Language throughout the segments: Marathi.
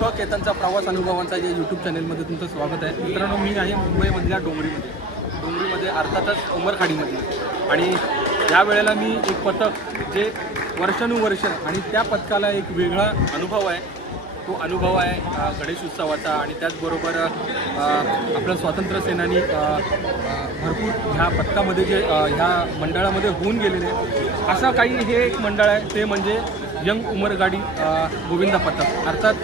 क केतनचा प्रवास अनुभवांचा या यूट्यूब चॅनलमध्ये तुमचं स्वागत आहे. मित्रांनो मी आहे मुंबईमधल्या डोंगरीमध्ये. डोंगरीमध्ये अर्थातच उमरखाडीमध्ये. आणि या वेळेला मी एक पथक जे वर्षानुवर्ष आणि त्या पथकाला एक वेगळा अनुभव आहे. तो अनुभव आहे गणेश उत्सवाचा आणि त्याचबरोबर आपला स्वातंत्र्य सेनानी भरपूर ह्या पथकामध्ये जे ह्या मंडळामध्ये होऊन गेलेले. असं काही हे एक मंडळ आहे ते म्हणजे यंग उमरगाडी गोविंदा पथक. अर्थात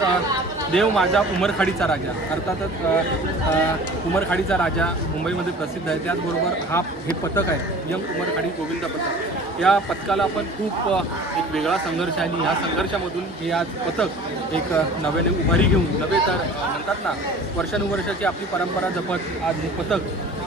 देव माझा उमरखाडीचा राजा. अर्थातच उमरखाडीचा राजा मुंबईमध्ये प्रसिद्ध आहे. त्याचबरोबर हा हे पथक आहे यंग उमरखाडी गोविंदा पथक. या पथकाला पण खूप एक वेगळा संघर्ष आहे. आणि ह्या संघर्षामधून हे आज पथक एक नव्याने उभारी घेऊन नव्हे तर म्हणतात ना वर्षानुवर्षाची आपली परंपरा जपत आज हे पथक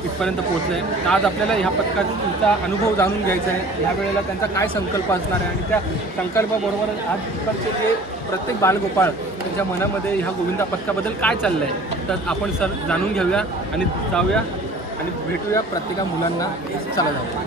इथपर्यंत पोहोचलं आहे आज आपल्याला ह्या पथकाचा अनुभव जाणून घ्यायचा आहे. ह्या वेळेला त्यांचा काय संकल्प असणार आहे? आणि त्या संकल्पाबरोबर आज इकडचे जे प्रत्येक बालगोपाळ त्यांच्या मनामध्ये ह्या गोविंदा पथकाबद्दल काय चाललं आहे तर आपण सर जाणून घेऊया आणि जाऊया आणि भेटूया प्रत्येका मुलांना. चला जाऊया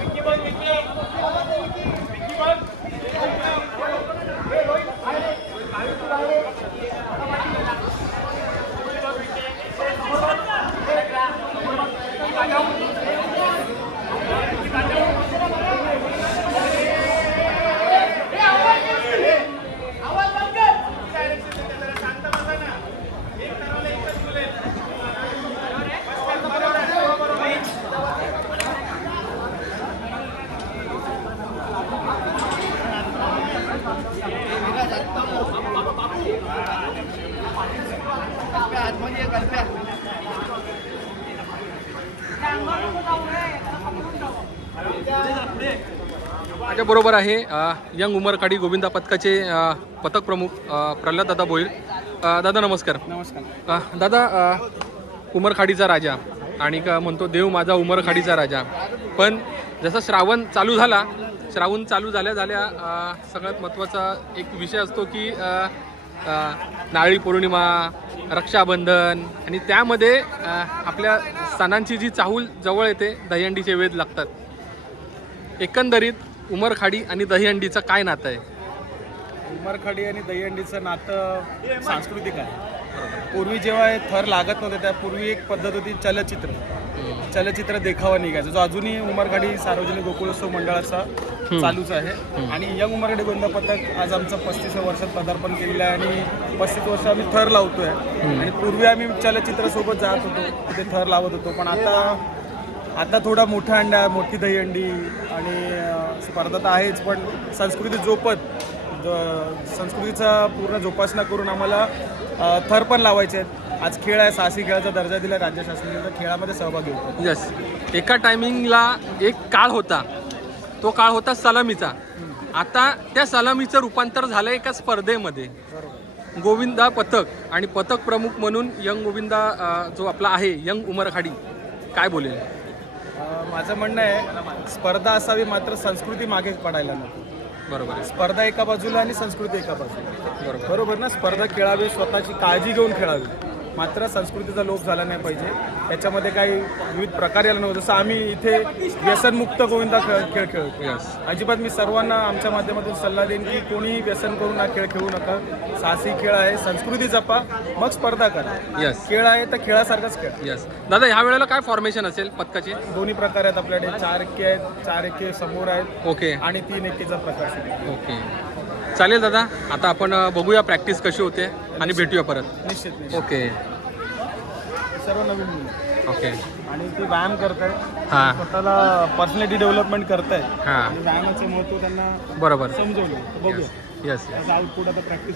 अ, यंग उमरखाडी गोविंदा पथकाचे पथक प्रमुख प्रल्हाद दादा भोईर. दादा नमस्कार. नमस्कार. दादा उमरखाडीचा राजा आणि का म्हणतो देव माझा उमरखाडीचा राजा. पण जसा श्रावण चालू झाला श्रावण चालू झाल्या झाल्या सगळ्यात महत्त्वाचा एक विषय असतो की नारळी पौर्णिमा रक्षाबंधन आणि त्यामध्ये आपल्या सणांची जी चाहूल जवळ येते दहीहंडीचे वेध लागतात. एकंदरीत उमरखाडी आणि दहीहंडीचं काय नातं आहे? उमरखाडी आणि दहीहंडीचं नातं सांस्कृतिक आहे. पूर्वी जेव्हा हे थर लागत नव्हते त्यापूर्वी एक पद्धत होती चलचित्र. चलचित्र देखावा निघायचा. जो अजूनही उमरखाडी सार्वजनिक गोकुळोत्सव मंडळाचा चालूच आहे. आणि यंग उमरखाडी गोंदा पथक आज आमचं पस्तीस वर्षात पदार्पण केलेलं आहे आणि पस्तीस वर्ष आम्ही थर लावतोय. आणि पूर्वी आम्ही चलचित्र सोबत जात होतो तिथे थर लावत होतो. पण आता आता थोडा मोठा अंडा मोठी दहीहंडी आणि स्पर्धा तर आहेच पण संस्कृती जोपत ज- संस्कृतीचा पूर्ण जोपासना करून आम्हाला थर पण लावायचे आहेत. आज खेळ आहे साहसी खेळाचा दर्जा दिला राज्य शासनाने तर खेळामध्ये सहभागी होतो यस एका टायमिंगला एक काळ होता. तो काळ होता सलामीचा. आता त्या सलामीचं रूपांतर झालं एका स्पर्धेमध्ये. बरोबर गोविंदा पथक आणि पथक प्रमुख म्हणून यंग गोविंदा जो आपला आहे यंग उमरखाडी. काय बोलेल? माझं म्हणणं आहे स्पर्धा असावी मात्र संस्कृती मागे पडायला नको. बरोबर आहे. स्पर्धा एका बाजूला आणि संस्कृती एका बाजूला. बरोबर. बरोबर ना? स्पर्धा खेळावी स्वतःची काळजी घेऊन खेळावी. मात्र संस्कृतीचा लोप झाला नाही पाहिजे. त्याच्यामध्ये काही विविध प्रकार यायला नव्हतं जसं आम्ही इथे व्यसनमुक्त गोविंदा खेळ खेळ खेळतो यस अजिबात मी सर्वांना आमच्या माध्यमातून सल्ला देईन की कोणीही व्यसन करून हा खेळ खेळू नका. साहसी खेळ आहे संस्कृती जपा मग स्पर्धा करा. यस खेळ आहे तर खेळासारखाच खेळ. यस दादा ह्या वेळेला काय फॉर्मेशन असेल पथकाचे दोन्ही प्रकार आहेत आपल्याकडे. चार एके आहेत चार एके समोर आहेत. ओके आणि तीन एकेचा प्रकार. ओके चालेल दादा. आता आपण बघूया प्रॅक्टिस कशी होते आणि भेटूया परत. निश्चित ओके सर्व नवीन मुलं. ओके आणि ते व्यायाम करताय हां. स्वतःला पर्सनॅलिटी डेव्हलपमेंट करताय हां. आणि व्यायामाचं महत्त्व त्यांना बरोबर. समजवलं. बघूया. यस आउटपुट आता प्रॅक्टिस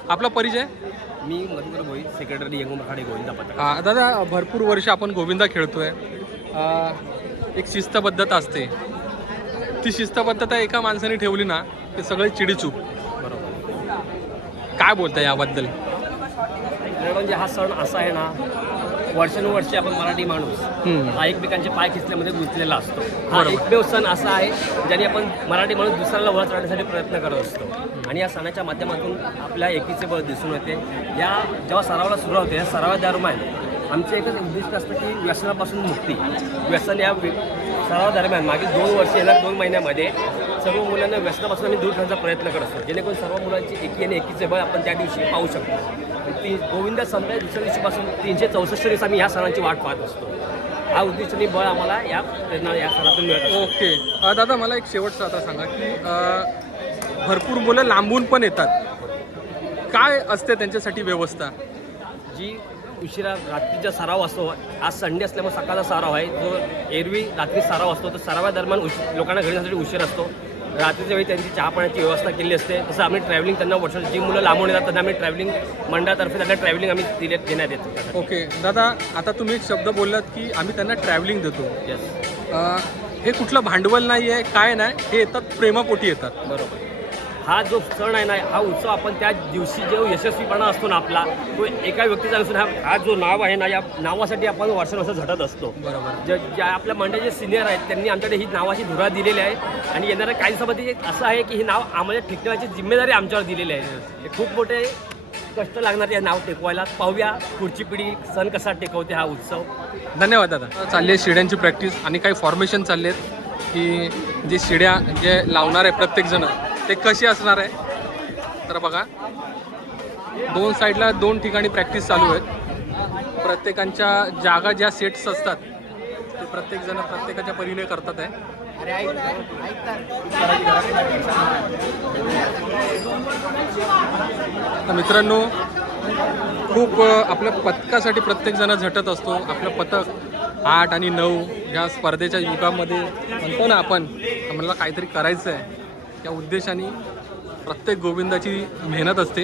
आपला परिचय? मी मधुकर भोई सेक्रेटरी यंगू मखाडे गोविंदा पथक हा, दादा भरपूर वर्ष आपण गोविंदा खेळतोय. आ, एक शिस्तबद्धता असते. ती शिस्तबद्धता एका माणसाने ठेवली ना ते सगळे चिडीचूप. बरोबर. काय बोलताय याबद्दल? म्हणजे हा सण असा आहे ना वर्षानुवर्षे आपण मराठी माणूस. हा एकमेकांचे पाय खेचण्यामध्ये गुंतलेला असतो हा. एकमेव सण असा आहे ज्याने आपण मराठी माणूस दुसऱ्याला वर चढण्यासाठी प्रयत्न करत असतो आणि या सणाच्या माध्यमातून आपल्या एकीचे बळ दिसून येते या जेव्हा सरावाला सुरुवात होते या सरावादरम्यान आमचं एकच उद्दिष्ट असतं की व्यसनापासून मुक्ती व्यसन या सरावादरम्यान मागील दोन वर्ष येणार दोन महिन्यामध्ये सर्व मुलांना व्यसनापासून आम्ही दूर ठेवण्याचा प्रयत्न करत असतो. जेणेकरून सर्व मुलांची एकी आणि एकीचे बळ आपण त्या दिवशी पाहू शकतो. ती गोविंद संपल्या दुसऱ्या दिवशीपासून तीनशे चौसष्ट दिवस आम्ही ह्या सणांची वाट पाहत असतो. हा उद्दिष्ट आणि बळ आम्हाला या प्रेरणा या सणातून मिळत ओके. दादा मला एक शेवटचं आता सांगा की भरपूर मुलं लांबून पण येतात. काय असते त्यांच्यासाठी व्यवस्था? जी उशिरा रात्रीचा सराव असतो. आज संडे असल्यामुळे सकाळचा सराव आहे. जो एरवी रात्री सराव असतो तर सरावादरम्यान उश लोकांना घरी जाण्यासाठी उशीर असतो. रात्रीच्या वेळी त्यांची चहा पाण्याची व्यवस्था केली असते. तसं आम्ही ट्रॅव्हलिंग त्यांना वर्ष जी मुलं लांबून येतात त्यांना आम्ही ट्रॅव्हलिंग मंडळातर्फे त्यांना ट्रॅव्हलिंग आम्ही दिले देण्यात येतो. ओके. दादा आता तुम्ही एक शब्द बोललात की आम्ही त्यांना ट्रॅव्हलिंग देतो. येस हे कुठलं भांडवल नाही आहे काय नाही हे येतात प्रेमापोटी येतात. बरोबर. हा जो सण आहे ना हा उत्सव आपण त्या दिवशी जो यशस्वीपणा असतो ना आपला तो एका व्यक्तीचा नसून हा हा जो नाव आहे ना या नावासाठी आपण वर्षानुवर्ष झटत असतो. बरोबर. ज ज्या आपल्या मंडळाचे सिनियर आहेत त्यांनी आमच्याकडे ही नावाची धुरा दिलेली आहे आणि येणाऱ्या काही दिवसामध्ये असं आहे की हे नाव आम्हाला टिकवण्याची जिम्मेदारी आमच्यावर दिलेली आहे. हे खूप मोठे कष्ट लागणार हे नाव टिकवायला. पाहूया पुढची पिढी सण कसा टिकवते हा उत्सव. धन्यवाद दादा. चालली आहे शिड्यांची प्रॅक्टिस आणि काही फॉर्मेशन चालले आहेत की जे शिड्या जे लावणार आहे प्रत्येकजण. ते कसे असणार आहे? तर बघा दोन साईडला दोन ठिकाणी प्रॅक्टिस चालू आहेत. प्रत्येकांच्या जागा ज्या सेट्स असतात ते प्रत्येकजण प्रत्येकाच्या परीने करतात आहे. तर मित्रांनो खूप आपल्या पथकासाठी प्रत्येक जण झटत असतो. आपलं पथक आठ आणि नऊ या स्पर्धेच्या युगामध्ये म्हणतो ना आपण आम्हाला काहीतरी करायचं आहे त्या उद्देशाने प्रत्येक गोविंदाची मेहनत असते.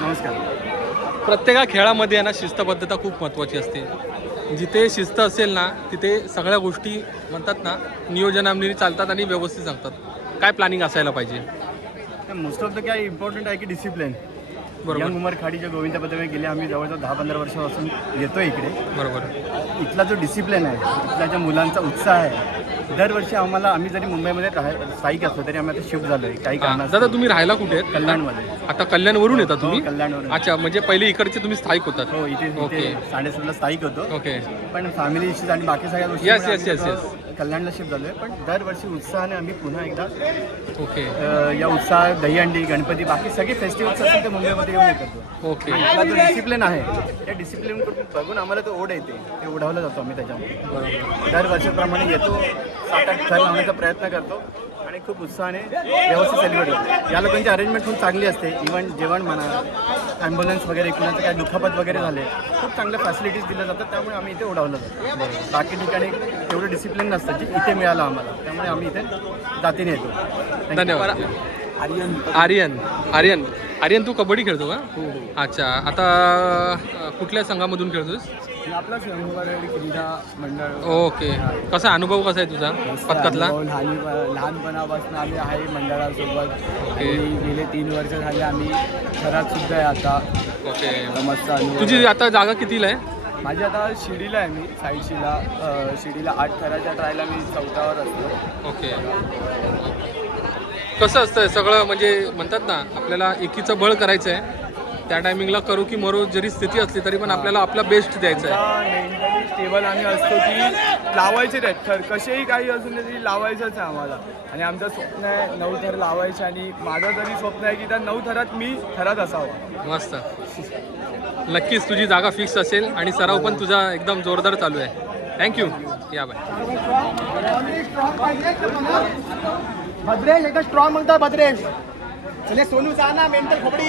नमस्कार. प्रत्येका खेळामध्ये ना शिस्तबद्धता खूप महत्त्वाची असते. जिथे शिस्त असेल ना तिथे सगळ्या गोष्टी म्हणतात ना नियोजनामनी चालतात आणि व्यवस्थित सांगतात. काय प्लॅनिंग असायला पाहिजे? मोस्ट ऑफ द काय इम्पॉर्टंट आहे की डिसिप्लिन यंग उमर खाडीच्या गोविंद गेले आम्ही जवळजवळ दहा पंधरा वर्षापासून येतो इकडे. बरोबर. इथला जो डिसिप्लिन आहे इथल्या ज्या मुलांचा उत्साह आहे दरवर्षी आम्हाला आम्ही जरी मुंबईमध्ये राह स्थायिक असतो तरी आम्ही आता शिफ्ट झालो आहे काही कारणास्तव. दादा तुम्ही राहायला कुठे? आहेत कल्याणमध्ये. आता कल्याणवरून येता तुम्ही? हो, कल्याणवरून. अच्छा म्हणजे पहिले इकडचे तुम्ही स्थायिक होतात. हो इथे ओके. इथे साडेसातला स्थायिक होतो. ओके. पण फॅमिली इश्यूज आणि बाकी सगळ्या गोष्टी Yes, yes, yes, कल्याणला शिफ्ट झालोय पण दरवर्षी उत्साहाने आम्ही पुन्हा एकदा ओके. या उत्साह दहीहंडी गणपती बाकी सगळे फेस्टिवल्स असतील ते मुंबईमध्ये येऊन हे करतो. ओके. आपला जो डिसिप्लिन आहे त्या डिसिप्लिन बघून आम्हाला तो ओढ येते ते ओढवलं जातो आम्ही त्याच्यामध्ये. दर वर्षाप्रमाणे येतो सात आठ थर लावण्याचा प्रयत्न करतो. आणि खूप उत्साहाने व्यवस्थित सेलिब्रेट करतो या लोकांची अरेंजमेंट खूप चांगली असते. इव्हन जेवण म्हणा ॲम्ब्युलन्स वगैरे कुणाचं काय दुखापत वगैरे झाले खूप चांगल्या फॅसिलिटीज दिल्या जातात. त्यामुळे आम्ही इथे ओढवलं जातो. बाकी ठिकाणी एवढं डिसिप्लिन नसतं जे इथे मिळालं आम्हाला. त्यामुळे आम्ही इथे जातीने येतो. धन्यवाद. आर्यन. आर्यन. आर्यन. तू कबड्डी खेळतो का? अच्छा. आता कुठल्या संघामधून खेळतोस? आपला क्रीडा मंडळ. ओके. कसा अनुभव कसा आहे तुझा? पथकातला लहान लहानपणापासून आम्ही आहे मंडळासोबत. ओके. गेले तीन वर्ष झाले आम्ही घरात सुद्धा आहे आता. ओके. मस्त अनुभव तुझी आता जागा कितीला आहे? माझी आता शिडीला आहे मी साईड शिला अ, शिडीला आठ थराच्या ट्रायला मी चौथ्यावर असतो. ओके. कसं असतं सगळं? म्हणजे म्हणतात ना आपल्याला एकीचं बळ करायचं आहे त्या टायमिंगला करू की मरू जरी स्थिती असली तरी पण आपल्याला आपला बेस्ट द्यायचा आहे. मेंटली स्टेबल आम्ही असतो की लावायचे आहेत थर कसेही काही असून तरी लावायचंच आहे आम्हाला. आणि आमचं स्वप्न आहे नऊ थर लावायचे आणि माझं तरी स्वप्न आहे की त्या नऊ थरात मी थरात असावा. मस्त. नक्कीच तुझी जागा फिक्स असेल आणि सराव पण तुझा एकदम जोरदार चालू आहे. थँक्यू या बाय. भद्रेश एकदम स्ट्रॉंग म्हणतात भद्रेश. चले सोनू जा ना मेंटल खोबडी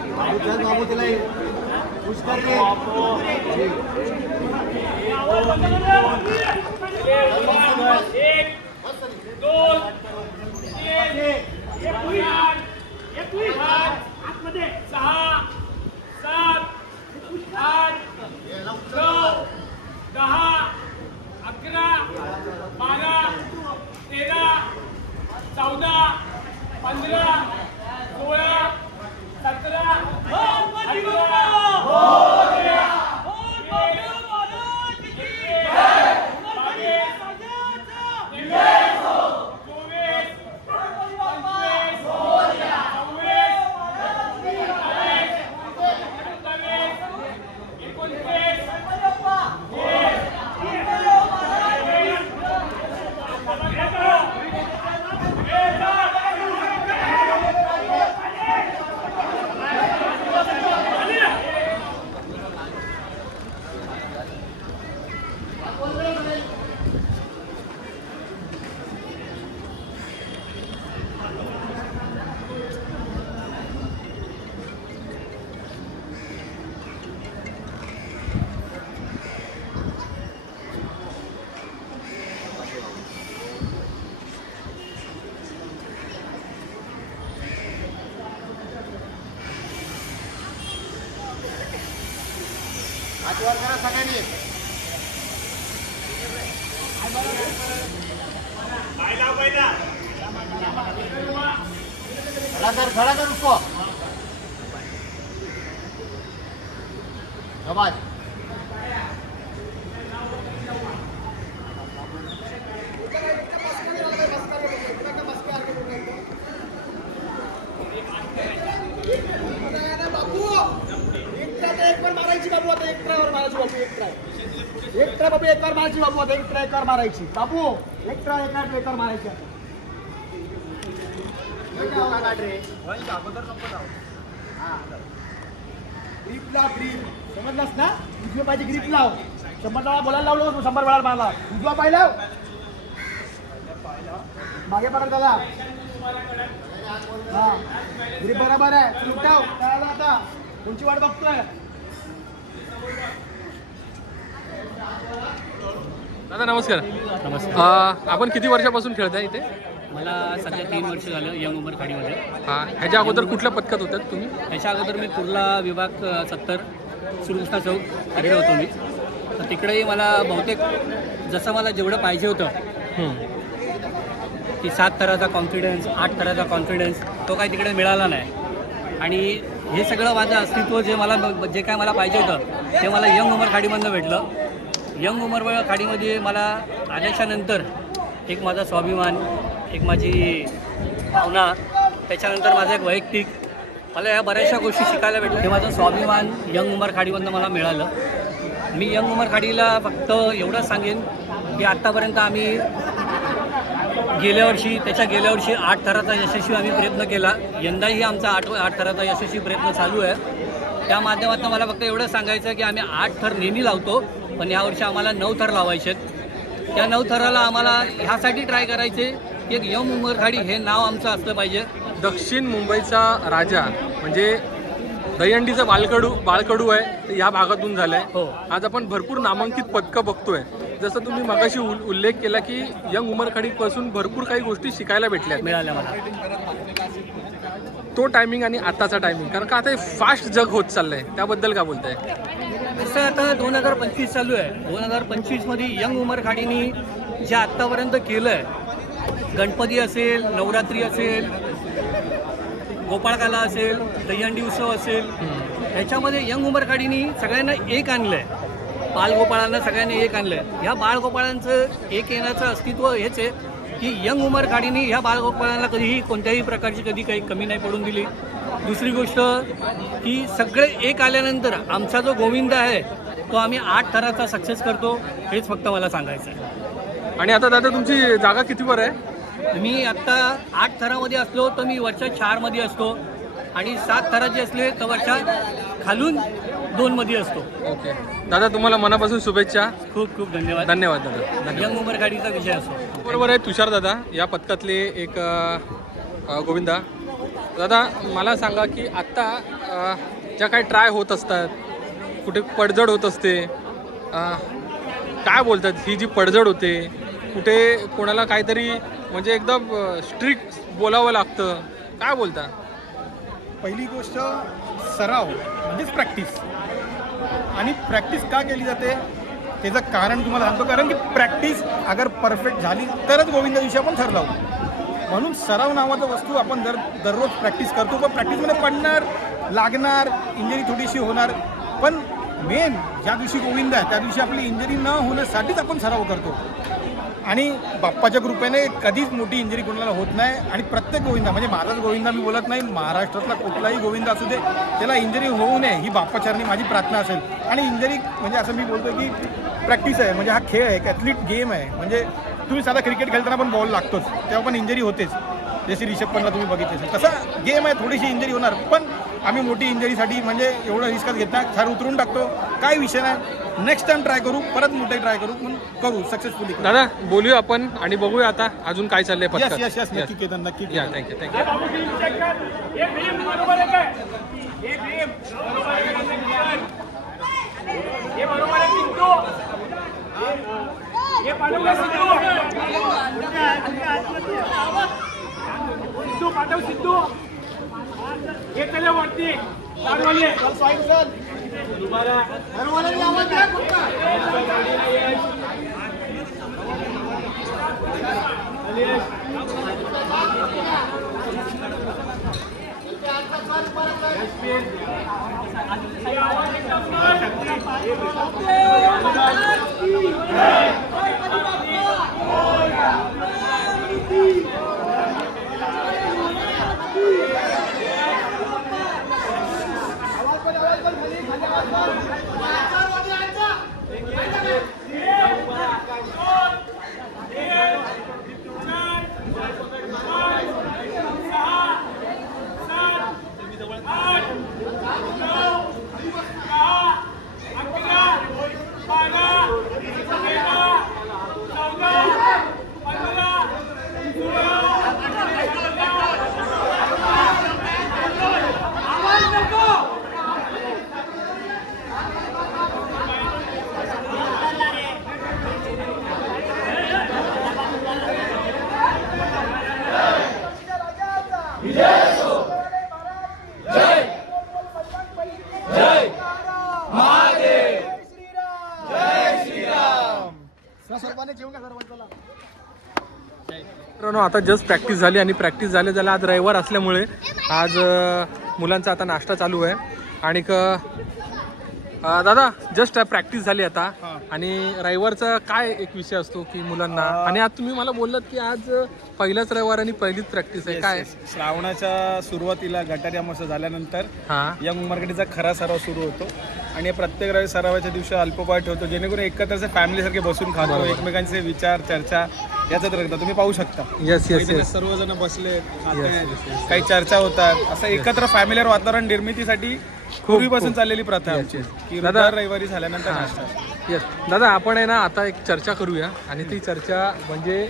का? या, या, पर. पुई, तूच राहा ना, पुई, तूच राहा ना. या, तूच राहा आतमध्ये सहा सात आठ नऊ दहा अकरा खड़ा कर खड़ा कर उसको शाबाश एक बार मारायची बाबू आता एक ट्रायवर मारायची बाबू एक ट्राय एक ट्राय बाबू एक कार मारायची बाबू आता एक ट्राय कार मारायची. बाबू एक ट्राय एक कार एक कार मारायची आता. ग्रीप लाव ग्रीप समजलास ना? उजव्या पाहिजे ग्रीप लाव. शंभर वेळा बोलायला लावलो शंभर वेळा मला उजवा पाय लाव. मागे पकड त्याला. हा. ग्रीप बरोबर आहे. आला आता? तुमची वाट बघतोय? दादा नमस्कार. नमस्कार. आपण किती वर्षापासून खेळताय इथे? मला सध्या तीन वर्ष झालं यंग उमर खाडीमध्ये. हा ह्याच्या अगोदर कुठल्या पथकात होतात तुम्ही? त्याच्या अगोदर मी कुर्ला विभाग सत्तर श्रीकृष्णा चौक तिकडे होतो मी. तर तिकडेही मला बहुतेक जसं मला जेवढं पाहिजे होतं. की सात थराचा कॉन्फिडन्स आठ थराचा कॉन्फिडन्स तो काही तिकडे मिळाला नाही. आणि हे सगळं माझं अस्तित्व जे मला जे काय मला पाहिजे होतं ते मला यंग उमर खाडीमधनं भेटलं. यंग उमर खाडीमध्ये मला आल्याच्यानंतर एक माझा स्वाभिमान एक माझी भावना त्याच्यानंतर माझं एक वैयक्तिक मला या बऱ्याचशा गोष्टी शिकायला भेटल्या. हे माझं स्वाभिमान यंग उमर खाडीमधनं मला मिळालं. मी यंग उमर खाडीला फक्त एवढंच सांगेन की आत्तापर्यंत आम्ही गेल्या वर्षी त्याच्या गेल्या वर्षी आठ थराचा यशस्वी आम्ही प्रयत्न केला. यंदाही आमचा आठ आठ थराचा यशस्वी प्रयत्न चालू आहे. त्या माध्यमातून मला फक्त एवढं सांगायचं आहे की आम्ही आठ थर नेहमी लावतो पण यावर्षी आम्हाला नऊ थर लावायचे आहेत. त्या नऊ थराला आम्हाला ह्यासाठी ट्राय करायचे की एक यम उमरखाडी हे नाव आमचं असलं पाहिजे. दक्षिण मुंबईचा राजा म्हणजे दहीहंडीचं बालकडू बाळकडू आहे ते या भागातून झालंय. हो. आज आपण भरपूर नामांकित पदकं बघतोय. जसं तुम्ही मगाशी उल- उल्लेख केला की यंग उमरखाडीपासून भरपूर काही गोष्टी शिकायला भेटल्या मिळाल्या मला. तो टायमिंग आणि आताचा टायमिंग कारण का आता हे फास्ट जग होत चाललंय. त्याबद्दल का बोलताय? कसं आता दोन हजार पंचवीस चालू आहे. दोन हजार पंचवीसमध्ये यंग उमर खाडीनी जे आत्तापर्यंत केलं आहे गणपती असेल नवरात्री असेल गोपाळकाला असेल दहीहंडी उत्सव असेल ह्याच्यामध्ये यंग उमर खाडीनी सगळ्यांना एक आणलं आहे बालगोपाळांना सगळ्यांनी एक आणलं आहे ह्या बाळगोपाळांचं एक येण्याचं अस्तित्व हेच आहे की यंग उमर खाडीनी ह्या बाळगोपाळांना कधीही कोणत्याही प्रकारची कधी काही कमी नाही पडून दिली. दुसरी गोष्ट की सगळे एक आल्यानंतर आमचा जो गोविंद आहे तो आम्ही आठ थराचा सक्सेस करतो हेच फक्त मला सांगायचं आहे. आणि आता दादा तुमची जागा कितीवर आहे? मी आत्ता आठ थरामध्ये असलो तर मी वरच्या चारमध्ये असतो. आणि सात थराचे असले तर वरच्या खालून दोनमध्ये असतो. ओके. दादा तुम्हाला मनापासून शुभेच्छा. खूप खूप धन्यवाद. धन्यवाद दादा. यंग उमर गाडीचा विषय असतो बरोबर आहे तुषार दादा या पथकातले एक अ, गोविंदा. दादा मला सांगा की आत्ता अ, ज्या काही ट्राय होत असतात कुठे पडझड होत असते अ, काय बोलतात ही जी पडझड होते कुठे कोणाला काहीतरी म्हणजे एकदम स्ट्रिक्ट बोलावं लागतं काय बोलता? पहिली गोष्ट सराव म्हणजेच प्रॅक्टिस आणि प्रॅक्टिस का केली जाते? त्याचं कारण तुम्हाला सांगतो कारण की प्रॅक्टिस अगर परफेक्ट झाली तरच गोविंद दिवशी आपण ठरलाव म्हणून सराव नावाचं वस्तू आपण दर दररोज प्रॅक्टिस करतो. पण प्रॅक्टिसमध्ये पडणार लागणार इंजरी थोडीशी होणार. पण मेन ज्या दिवशी गोविंद आहे त्या दिवशी आपली इंजरी न होण्यासाठीच आपण सराव करतो. आणि बाप्पाच्या कृपेने कधीच मोठी इंजरी कोणाला होत नाही आणि प्रत्येक गोविंदा म्हणजे महाराज गोविंदा मी बोलत नाही महाराष्ट्रातला कुठलाही गोविंदा असू दे त्याला इंजरी होऊ नये ही बाप्पाचरणी माझी प्रार्थना असेल. आणि इंजरी म्हणजे असं मी बोलतो की प्रॅक्टिस आहे म्हणजे हा खेळ आहे एक ॲथलीट गेम आहे. म्हणजे तुम्ही साधा क्रिकेट खेळताना पण बॉल लागतोच तेव्हा पण इंजरी होतेच. जशी रिषभ पंतला तुम्ही बघितले असेल. तसा गेम आहे थोडीशी इंजरी होणार पण आम्ही मोठी इंजरीसाठी म्हणजे एवढं रिस्कच घेत नाही सर उतरून टाकतो. काय विषय नाही. नेक्स्ट टाइम ट्राय करू परत मोठे ट्राय करू पण करू सक्सेसफुली करू. दादा बोलूया आपण आणि बघूया आता अजून काय चाललंय यस यस यस नक्की केतन नक्की या. थँक्यू थँक्यू हे हे? हे सिद्धू. हे का सिद्धू सिद्धू आता जस्ट प्रॅक्टिस झाली आणि प्रॅक्टिस झाल्या झाल्या आज रविवार असल्यामुळे आज मुलांचा आता नाश्ता चालू आहे. आणि दादा जस्ट प्रॅक्टिस झाली आता. आणि रविवारचा काय एक विषय असतो की मुलांना? आणि आज तुम्ही मला बोललात की आज पहिलाच रविवार आणि पहिलीच प्रॅक्टिस आहे. काय? श्रावणाच्या सुरुवातीला गटारी अमावस्या झाल्यानंतर हां. यंग मार्केटीचा खरा सराव सुरू होतो. आणि प्रत्येक रवी सरावाच्या दिवशी अल्पपाय ठेवतो जेणेकरून एकत्रचे फॅमिलीसारखे बसून खातो एकमेकांचे विचार चर्चा याचाच रंगता तुम्ही पाहू शकता. येस येस इथे येस सर्वजण बसले काही चर्चा होतात. असं एकत्र फॅमिलीवर वातावरण निर्मितीसाठी पूर्वीपासून चाललेली प्रथा. आहे आमची की दादा- दर रविवारी झाल्यानंतर नाश्ता. येस दादा आपण आहे ना आता एक चर्चा करूया. आणि ती चर्चा म्हणजे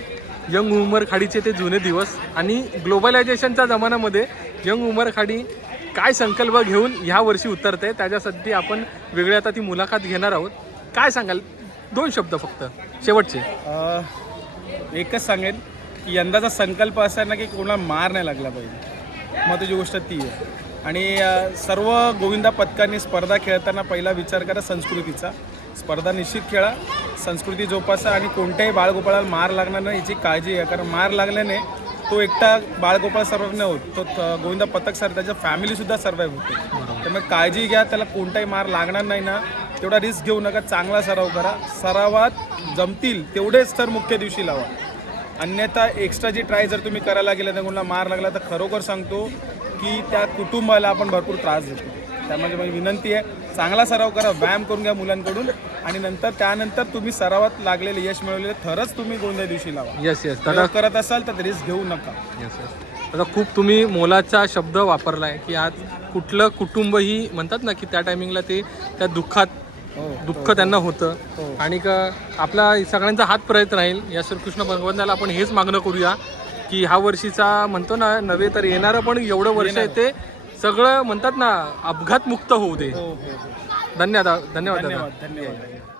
यंग उमर खाडीचे ते जुने दिवस आणि ग्लोबलायझेशनच्या जमान्यामध्ये यंग उमर खाडी काय संकल्प घेऊन ह्या वर्षी उतरते त्याच्यासाठी आपण वेगळी आता ती मुलाखत घेणार आहोत. काय सांगाल? दोन शब्द फक्त. शेवटचे. अं, एकच सांगेन की यंदाचा संकल्प असा आहे ना की कोणाला मार नाही लागला पाहिजे. महत्त्वाची गोष्ट ती आहे. आणि सर्व गोविंदा पथकांनी स्पर्धा खेळताना पहिला विचार करा संस्कृतीचा. स्पर्धा निश्चित खेळा संस्कृती जोपासा आणि कोणत्याही बाळगोपाळाला मार लागणार नाही याची काळजी घ्या. कारण मार लागल्याने तो एकटा बाळगोपाळ सर्व नाही होत. तो गोविंदा पथक सर त्याच्या फॅमिलीसुद्धा सर्वाईव्ह होते. त्यामुळे काळजी घ्या त्याला कोणताही मार लागणार नाही ना. तेवढा रिस्क घेऊ नका चांगला सराव करा. सरावात जमतील तेवढेच तर मुख्य दिवशी लावा. अन्यथा एक्स्ट्रा जी ट्राय जर तुम्ही करायला गेलं तर कोणाला मार लागला तर खरोखर सांगतो की त्या कुटुंबाला आपण भरपूर त्रास देतो. त्यामध्ये माझी विनंती आहे चांगला सराव करा व्यायाम करून घ्या मुलांकडून आणि नंतर त्यानंतर तुम्ही सरावात लागलेले यश मिळवलेले थरच तुम्ही गोंधळ दिवशी लावा. येस येस दादा प्रयोग करत असाल तर रिस्क घेऊ नका. येस येस आता खूप तुम्ही मोलाचा शब्द वापरला आहे की आज कुठलं कुटुंबही म्हणतात ना की त्या टायमिंगला ते त्या दुःखात दुःख त्यांना होतं. आणि क- आपला सगळ्यांचा हात प्रयत्न राहील. या श्रीकृष्ण भगवंताला आपण हेच मागणं करूया की ह्या वर्षीचा म्हणतो ना नव्हे तर येणारं पण एवढं वर्ष आहे ते सगळं म्हणतात ना अपघात मुक्त होऊ दे. हो हो हो. धन्यवाद धन्यवाद धन्यवाद.